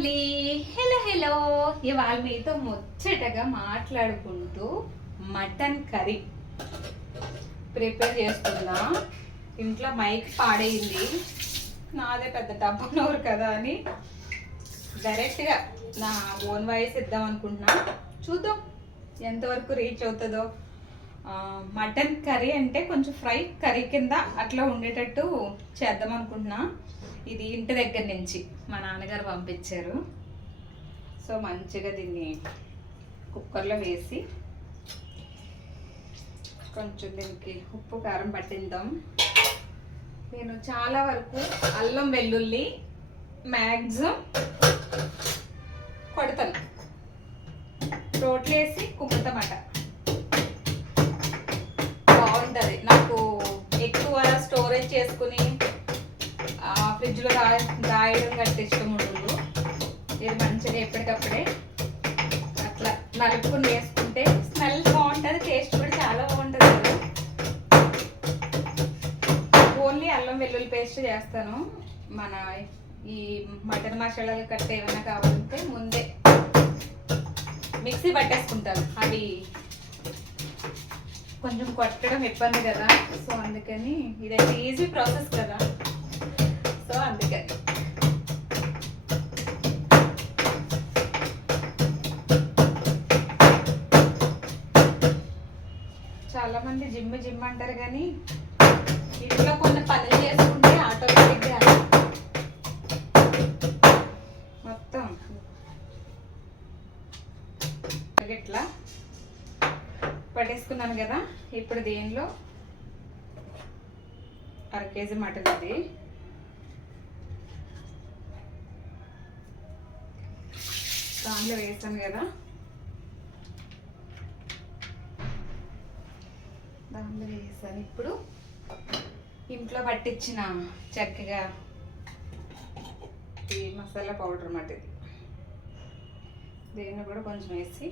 Family. Hello hello. ఇవాళ మీతో ముచ్చటగా మాట్లాడుకుంటూ మటన్ కర్రీ ప్రిపేర్ చేస్తున్నా. ఇంట్లో మైక్ పాడైంది. నాదే పెద్ద డబ్బా కదా అని డైరెక్ట్గా నా ఓన్ వాయిస్ ఇద్దాం అనుకుంటున్నా. చూద్దాం ఎంతవరకు రీచ్ అవుతుందో. మటన్ కర్రీ అంటే కొంచెం ఫ్రై కర్రీ కింద అట్లా ఉండేటట్టు చేద్దాం అనుకుంటున్నా. ఇది ఇంటి దగ్గర నుంచి మా నాన్నగారు పంపించారు. సో మంచిగా దీన్ని కుక్కర్లో వేసి కొంచెం దీనికి ఉప్పు కారం పట్టిద్దాం. నేను చాలా వరకు అల్లం వెల్లుల్లి మ్యాక్సిమం కొడతాను. రోట్లు వేసి కుమ్ముతామట బాగుంటుంది. నాకు ఎక్కువ స్టోరేజ్ చేసుకుని ఫ్రిడ్జ్లో దా దాయడం గట్టి ఇష్టం ఉండదు ఇది మంచిగా ఎప్పటికప్పుడే అట్లా నలుపుకుని వేసుకుంటే స్మెల్ బాగుంటుంది టేస్ట్ కూడా చాలా బాగుంటుంది ఓన్లీ అల్లం వెల్లుల్లి పేస్ట్ చేస్తాను. మన ఈ మటన్ మసాలాలు కట్ట ఏమైనా కావాలంటే ముందే మిక్సీ పట్టేసుకుంటాను. అవి కొంచెం కొట్టడం ఇబ్బంది కదా. సో అందుకని ఇదైతే ఈజీ ప్రాసెస్ కదా. సో అందుకని చాలా మంది జిమ్ జిమ్ అంటారు కానీ ఇంట్లో కొన్ని పనులు చేసుకుంటే ఆటోమేటిక్గా మొత్తం. ఇట్లా పట్టేసుకున్నాను కదా ఇప్పుడు దీనిలో? అర కేజీ మటన్ ఇది దాంట్లో వేసాను కదా. దాంట్లో వేసాను ఇప్పుడు ఇంట్లో పట్టించిన చక్కగా ఈ మసాలా పౌడర్ అన్నమాట ఇది. దీన్ని కూడా కొంచెం వేసి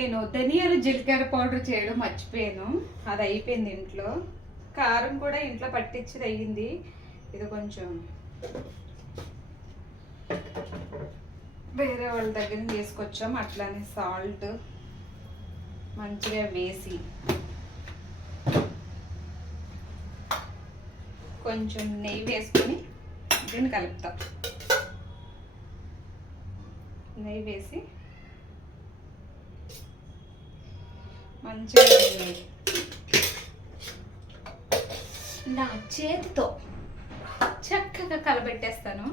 నేను ధనియాలు జీలకర్ర పౌడర్ చేయడం మర్చిపోయాను. అది అయిపోయింది ఇంట్లో. కారం కూడా ఇంట్లో పట్టించేది అయ్యింది ఇది కొంచెం వేరే వాళ్ళ దగ్గర నుంచి తీసుకొచ్చాం. అట్లానే సాల్ట్ మంచిగా వేసి కొంచెం నెయ్యి వేసుకొని దీన్ని కలుపుతాం. నెయ్యి వేసి మంచిగా నా చేతితో చక్కగా కలబెట్టేస్తాను.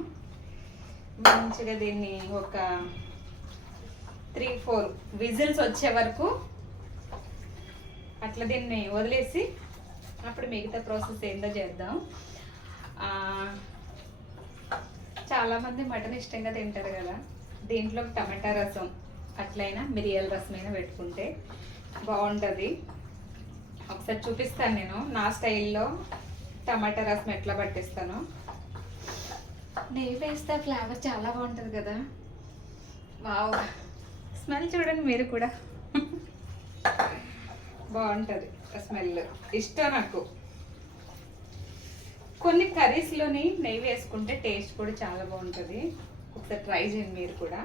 మంచిగా దీన్ని ఒక త్రీ ఫోర్ విజిల్స్ వచ్చే వరకు అట్లా దీన్ని వదిలేసి అప్పుడు మిగతా ప్రాసెస్ ఏందో చేద్దాం. చాలామంది మటన్ ఇష్టంగా తింటారు కదా. దీంట్లో టమాటా రసం అట్లయినా మిరియాల రసం అయినా పెట్టుకుంటే బాగుంటుంది. ఒకసారి చూపిస్తాను నేను. నా స్టైల్లో టమాటా రసం ఎట్లా పట్టిస్తాను. నెయ్యి వేస్తే ఫ్లేవర్ చాలా బాగుంటుంది కదా. వావ్. స్మెల్ చూడండి మీరు కూడా. బాగుంటుంది స్మెల్. ఇష్టం నాకు. కొన్ని కర్రీస్లోని నెయ్యి వేసుకుంటే టేస్ట్ కూడా చాలా బాగుంటుంది. ఒకసారి ట్రై చేయండి మీరు కూడా.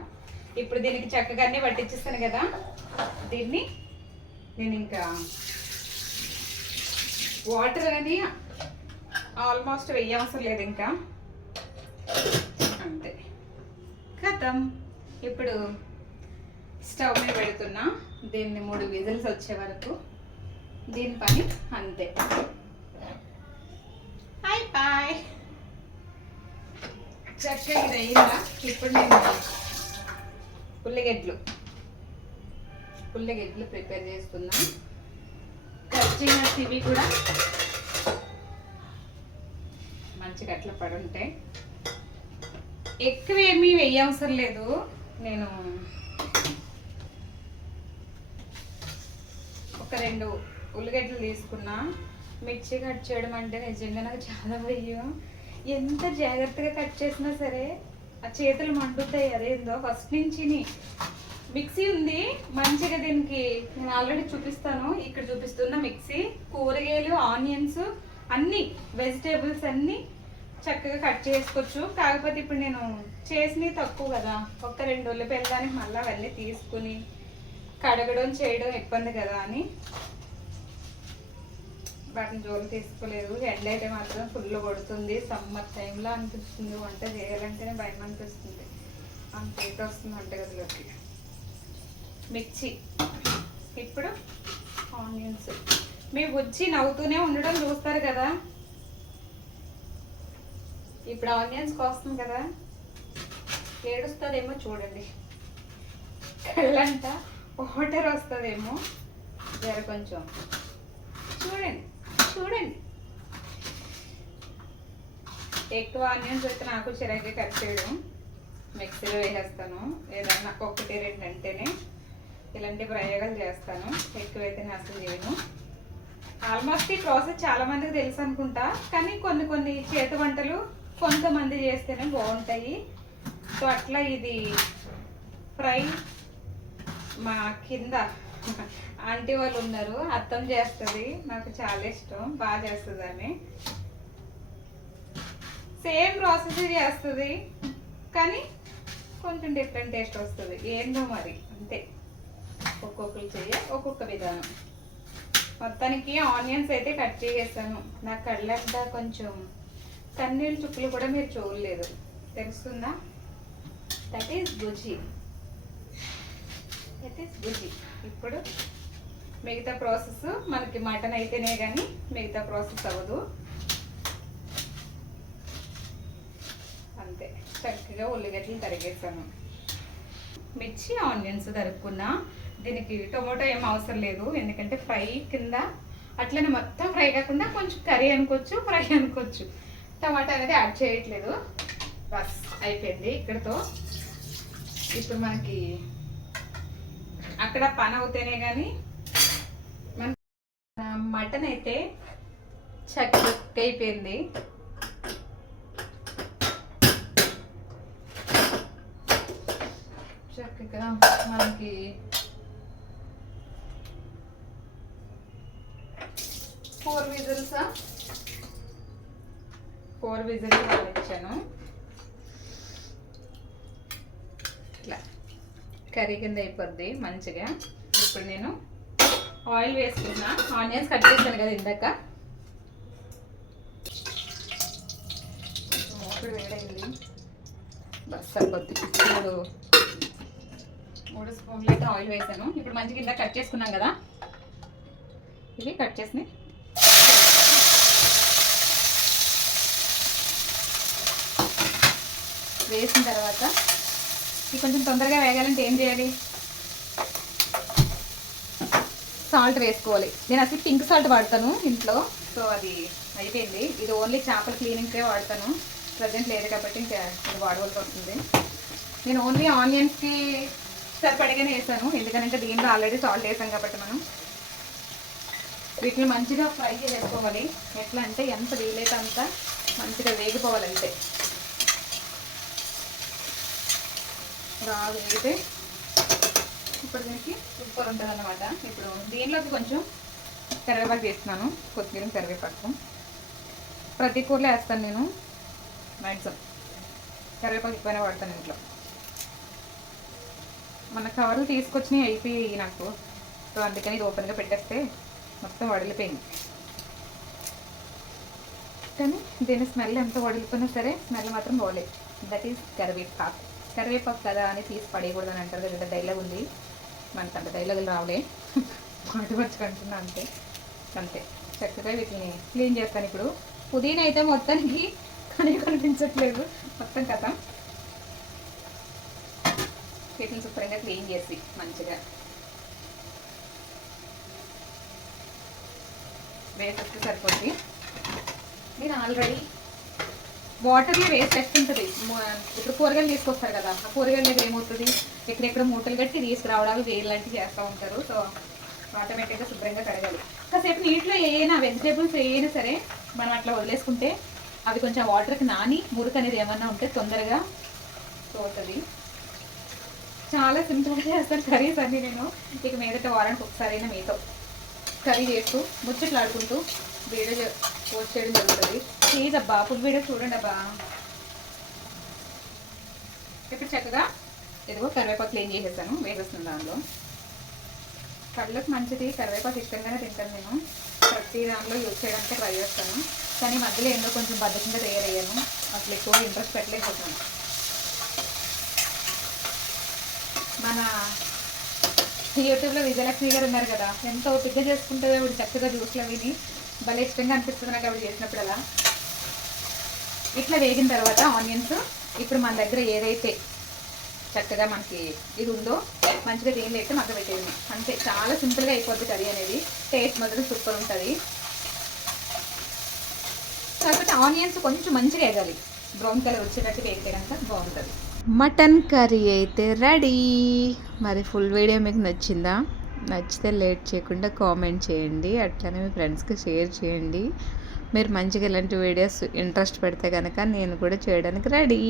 ఇప్పుడు దీనికి చక్కగా అన్నీ పట్టించేస్తాను కదా. దీన్ని నేను ఇంకా వాటర్ అని ఆల్మోస్ట్ వెయ్యవసరం లేదు ఇంకా. అంతే. కథం. ఇప్పుడు స్టవ్ మీద పెడుతున్నా దీన్ని మూడు విజిల్స్ వచ్చే వరకు దీని పని అంతే. హాయ్ బాయ్ చక్కగా ఇది అయిందా ఇప్పుడు నేను ఉల్లిగడ్డలు. ఉల్లిగడ్డలు ప్రిపేర్ చేస్తున్నా. ఖచ్చితంగా ఇవి కూడా మంచిగా అట్లా పడి ఉంటాయి ఎక్కువ ఏమీ వేయవసరం లేదు. నేను ఒక రెండు ఉల్లిగడ్డలు తీసుకున్నా. మిర్చి కట్ చేయడం అంటే నిజంగా నాకు చాలా భయం. ఎంత జాగ్రత్తగా కట్ చేసినా సరే ఆ చేతులు మండుతాయి. అదేందో ఫస్ట్ నుంచి మిక్సీ ఉంది. మంచిగా దీనికి నేను ఆల్రెడీ చూపిస్తాను. ఇక్కడ చూపిస్తున్న మిక్సీ కూరగాయలు ఆనియన్స్ అన్నీ వెజిటేబుల్స్ అన్నీ చక్కగా కట్ చేసుకోవచ్చు. కాకపోతే ఇప్పుడు నేను చేసినవి తక్కువ కదా. ఒక్క రెండు రోజులు పెళ్ళడానికి మళ్ళీ అవన్నీ తీసుకుని కడగడం చేయడం ఇబ్బంది కదా అని. వాటిని జోలు తీసుకోలేదు. ఎండ అయితే మాత్రం ఫుల్ కొడుతుంది. సమ్మర్ టైంలో అనిపిస్తుంది. వంట చేయాలంటేనే భయం అనిపిస్తుంది. అంత హీట్ వస్తుంది వంటగదిలోకి మిర్చి. ఇప్పుడు ఆనియన్స్. మీ బుజ్జి నవ్వుతూనే ఉండడం చూస్తారు కదా. ఇప్పుడు ఆనియన్స్ కోస్తుంది కదా. ఏడుస్తుందేమో చూడండి. కళ్ళంట వాటర్ వస్తుందేమో. జర కొంచెం. చూడండి చూడండి. ఎక్కువ ఆనియన్స్ అయితే నాకు చిరాకే కట్ చేయడం మిక్సీలో వేసేస్తాను. ఏదన్నా ఒకటి రెండు అంటేనే ఇలాంటి ప్రయోగాలు చేస్తాను. ఎక్కువైతే నేను అసలు చేయను. ఆల్మోస్ట్ ఈ ప్రాసెస్ చాలామందికి తెలుసు అనుకుంటా. కానీ కొన్ని కొన్ని చేతి వంటలు కొంతమంది చేస్తేనే బాగుంటాయి. సో అట్లా ఇది ఫ్రై మా కింద ఆంటీ వాళ్ళు ఉన్నారు. అర్థం చేస్తుంది. నాకు చాలా ఇష్టం. బాగా చేస్తుందని. సేమ్ ప్రాసెస్ చేస్తుంది. కానీ కొంచెం డిఫరెంట్ టేస్ట్ వస్తుంది. ఏందో మరి. అంతే. ఒక్కొక్కరు చెయ్య ఒక్కొక్క విధానం. మొత్తానికి ఆనియన్స్ అయితే కట్ చేసేసాను. నాకు కళ్ళంతా కొంచెం కన్నీళ్ళ చుక్కలు కూడా మీరు చూడలేదు. తెలుస్తుందా? That is Bujji that is Bujji ఇప్పుడు మిగతా ప్రాసెస్ మనకి మటన్ అయితేనే కానీ మిగతా ప్రాసెస్ అవ్వదు. అంతే. చక్కగా ఉల్లిగడ్డలు తరిగేసాను. మిర్చి ఆనియన్స్ తరుక్కున్నా. దీనికి టొమాటో ఏం అవసరం లేదు. ఎందుకంటే ఫ్రై కింద అట్లనే మొత్తం ఫ్రై కాకుండా కొంచెం కర్రీ అనుకోవచ్చు ఫ్రై అనుకోవచ్చు. టమాటా అనేది యాడ్ చేయట్లేదు. బస్ అయిపోయింది. ఇక్కడతో ఇప్పుడు మనకి అక్కడ పని అవుతేనే కానీ మన మటన్ అయితే చక్కగా అయిపోయింది. చక్కగా మనకి ఫోర్ విజిల్స్ ఫోర్ విజిల్స్ ఇచ్చాను ఇట్లా కర్రీ కింద అయిపోద్ది మంచిగా. ఇప్పుడు నేను ఆయిల్ వేసుకున్నా. ఆనియన్స్ కట్ చేశాను కదా ఇందాక. ఇప్పుడు వేడైంది. బస్ సరిపోద్ది మూడు మూడు స్పూన్లు అయితే ఆయిల్ వేసాను. ఇప్పుడు మంచిగా ఇందాక కట్ చేసుకున్నాం కదా. ఇవి కట్ చేసినాయి వేసిన తర్వాత ఇది కొంచెం తొందరగా వేగాలంటే ఏం చేయాలి? సాల్ట్ వేసుకోవాలి. నేను అసలు పింక్ సాల్ట్ వాడతాను ఇంట్లో. సో అది అయిపోయింది. ఇది ఓన్లీ చేపల క్లీనింగ్కే వాడతాను. ప్రజెంట్ లేదు కాబట్టి ఇంకా ఇది వాడవలసి వస్తుంది. నేను ఓన్లీ ఆనియన్స్కి సరిపడిగానే వేసాను. ఎందుకంటే దీంట్లో ఆల్రెడీ సాల్ట్ వేసాం కాబట్టి మనం. వీటిని మంచిగా ఫ్రై చేసుకోవాలి. ఎట్లా అంటే ఎంత వీలైతే అంత మంచిగా వేగిపోవాలంటే అంతే బాగా వేగితే ఇప్పుడు దీనికి సూపర్ ఉంటుంది అన్నమాట ఇప్పుడు దీనిలోకి కొంచెం కరివేపాకు వేస్తున్నాను. కొత్తిమీర కరివేపాకు. ప్రతి కూరలో వేస్తాను నేను. మ్యాక్సిమం కరివేపాకు ఎక్కువైనా వాడతాను ఇంట్లో. మన కవర్లు తీసుకొచ్చినవి అయిపోయాయి నాకు. సో అందుకని ఇది ఓపెన్గా పెట్టేస్తే మొత్తం వడిలిపోయింది. కానీ దీని స్మెల్ ఎంత వడిలిపోయినా సరే స్మెల్ మాత్రం బాగోలేదు. దట్ ఈస్ కరివేపాకు. కరివేపాకు కదా అని తీసి పడేయకూడదు అని అంటారు కదా డైలాగ్ ఉంది. మనకు అంత డైలాగులు రావలే. పట్టుకుంటున్నా అంతే. అంతే. చక్కగా వీటిని క్లీన్ చేస్తాను ఇప్పుడు. పుదీనా అయితే మొత్తానికి కానీ కనిపించట్లేదు. మొత్తం కథ. వీటిని శుభ్రంగా క్లీన్ చేసి మంచిగా వేసేస్తే సరిపోద్ది. నేను ఆల్రెడీ వాటర్లో వేసి ఉంటుంది. ఇప్పుడు కూరగాయలు తీసుకొస్తారు కదా ఆ కూరగాయల దగ్గర ఏమవుతుంది? ఎక్కడెక్కడ మూటలు కట్టి తీసుకురావడాలు వేలు లాంటివి చేస్తూ ఉంటారు. సో ఆటోమేటిక్గా శుభ్రంగా కడగాలి. కాసేపు నీటిలో ఏమైనా వెజిటేబుల్స్ ఏమైనా సరే మనం అట్లా వదిలేసుకుంటే అవి కొంచెం వాటర్కి నాని మురుకు అనేది ఏమన్నా ఉంటే తొందరగా పోతుంది చాలా సింపుల్గా చేస్తాను కర్రీస్ అన్నీ నేను. ఇక మీదట వారానికి ఒకసారైనా మీతో కర్రీ చేస్తూ ముచ్చట్లు ఆడుకుంటూ వీడియో పోస్ట్ చేయడం జరుగుతుంది. చేయదబ్బా అబ్బా వీడియో చూడండి అబ్బా ఇప్పుడు చక్కగా ఎదుగు కరివేపాకు క్లీన్ చేసేసాను. వేసేస్తుంది దానిలో. కళ్ళకు మంచిది. కరివేపాకు ఇష్టంగానే తింటాను నేను. ప్రతి దానిలో యూజ్ చేయడానికి ట్రై చేస్తాను. కానీ మధ్యలో ఏందో కొంచెం బద్దకంగా తయారయ్యాను. అసలు ఎక్కువ ఇంట్రెస్ట్ పెట్టలేకపోతున్నాను మన యూట్యూబ్లో విజయలక్ష్మి గారు ఉన్నారు కదా. ఎంతో పిగ్గ చేసుకుంటే ఇప్పుడు చక్కగా జ్యూస్లో విని భలే ఇష్టంగా అనిపిస్తుంది నాకు అవి చేసినప్పుడు అలా ఇట్లా వేగిన తర్వాత ఆనియన్స్ ఇప్పుడు మన దగ్గర ఏదైతే చక్కగా మనకి ఇది ఉందో మంచిగా దీనిలో అయితే మగ్గ పెట్టేది అంతే చాలా సింపుల్గా అయిపోద్ది కర్రీ అనేది. టేస్ట్ మాత్రం సూపర్ ఉంటుంది. కాకపోతే ఆనియన్స్ కొంచెం మంచిగా వేయాలి బ్రౌన్ కలర్ వచ్చేటట్టు వేగితే కనుక బాగుంటుంది. మటన్ కర్రీ అయితే రెడీ. మరి ఫుల్ వీడియో మీకు నచ్చిందా? నచ్చితే లేట్ చేయకుండా కామెంట్ చేయండి. అట్లనే మీ ఫ్రెండ్స్కి షేర్ చేయండి. మీరు మంచిగా ఇలాంటి వీడియోస్ ఇంట్రెస్ట్ పెడితే కనుక నేను కూడా చేయడానికి రెడీ.